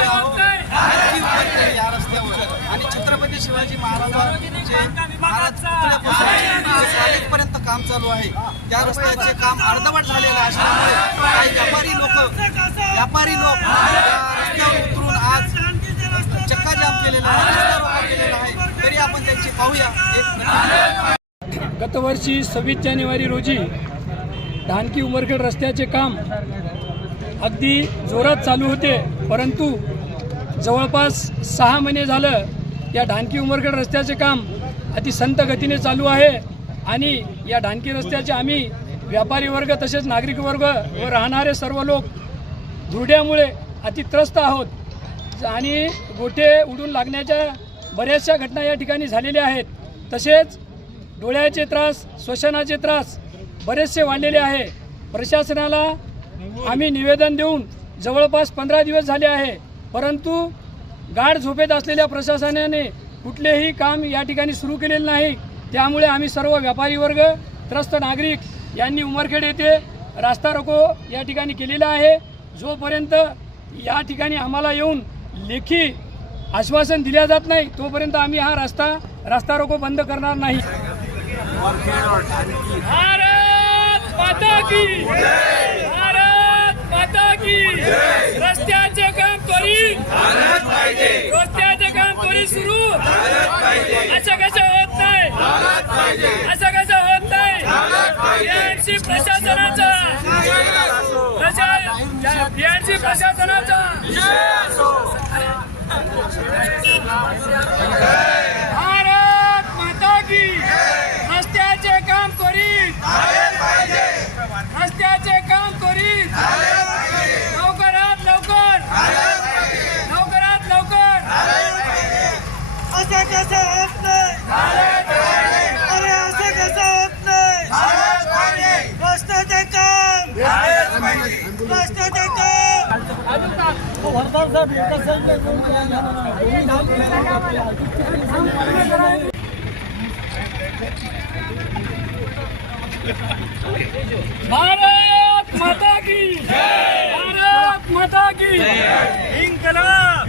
उभे आहोत या रस्त्यावर आणि छत्रपती शिवाजी महाराजांचे पर्यंत काम चालू आहे। त्या रस्त्याचे काम अर्धवट झालेलं असल्यामुळे काही व्यापारी लोक रस्त्यावर उतरून आज चक्काजाम केलेला आहे। तरी आपण त्यांची पाहूया। गतवर्षी 26 जानेवारी रोजी ढानकी उमरखेड रस्त्याचे काम अगदी जोरात चालू होते, परंतु जवळपास 6 महिने झालं या ढानकी उमरखेड रस्त्याचे काम अति संत गतीने चालू आहे आणि या ढानकी रस्त्याचे आम्ही व्यापारी वर्ग तसेच नागरिक वर्ग व राहणारे सर्व लोक धुरड्यामुळे अति त्रस्त आहोत आणि गोठे उडून लागण्याच्या बऱ्याचशा घटना या ठिकाणी झालेल्या आहेत। तसेच डोळ्याचे त्रास, श्वसनाचे त्रास बरेचसे वाढलेले आहे। प्रशासनाला आम्ही निवेदन देऊन जवळपास 15 दिवस झाले आहे, परंतु गाढ झोपेत असलेल्या प्रशासनाने कुठलेही काम या ठिकाणी सुरू केलेले नाही। त्यामुळे आम्ही सर्व व्यापारी वर्ग त्रस्त नागरिक यांनी उमरखेड येथे रास्ता रोको या ठिकाणी केलेला आहे। जोपर्यंत या ठिकाणी आम्हाला येऊन लेखी आश्वासन दिले जात नाही तोपर्यंत आम्ही हा रास्ता रोको बंद करणार नाही। भारत माता की जय, भारत माता की जय। रस्त्याचे काम त्वरित झालंच पाहिजे, रस्त्याचे काम त्वरित सुरू झालंच पाहिजे। असं कसं होत नाही, झालंच पाहिजे। असं कसं होत नाही, झालंच पाहिजे। बीएमसी प्रशासनाचा बीएमसी प्रशासनाचा भारत माता की रस्त्याचे काम त्वरित झाले पाहिजे, रस्त्याचे काम त्वरित झाले पाहिजे। लवकरात लवकर झाले पाहिजे, लवकरात लवकर झाले पाहिजे। असं कसं होत नाही, झाले पाहिजे। अरे असं कसं होत नाही, झाले पाहिजे। रस्त्याचे काम झाले पाहिजे, रस्त्याचे काम भारत माता की जय, भारत माता की जय। इन्कलाब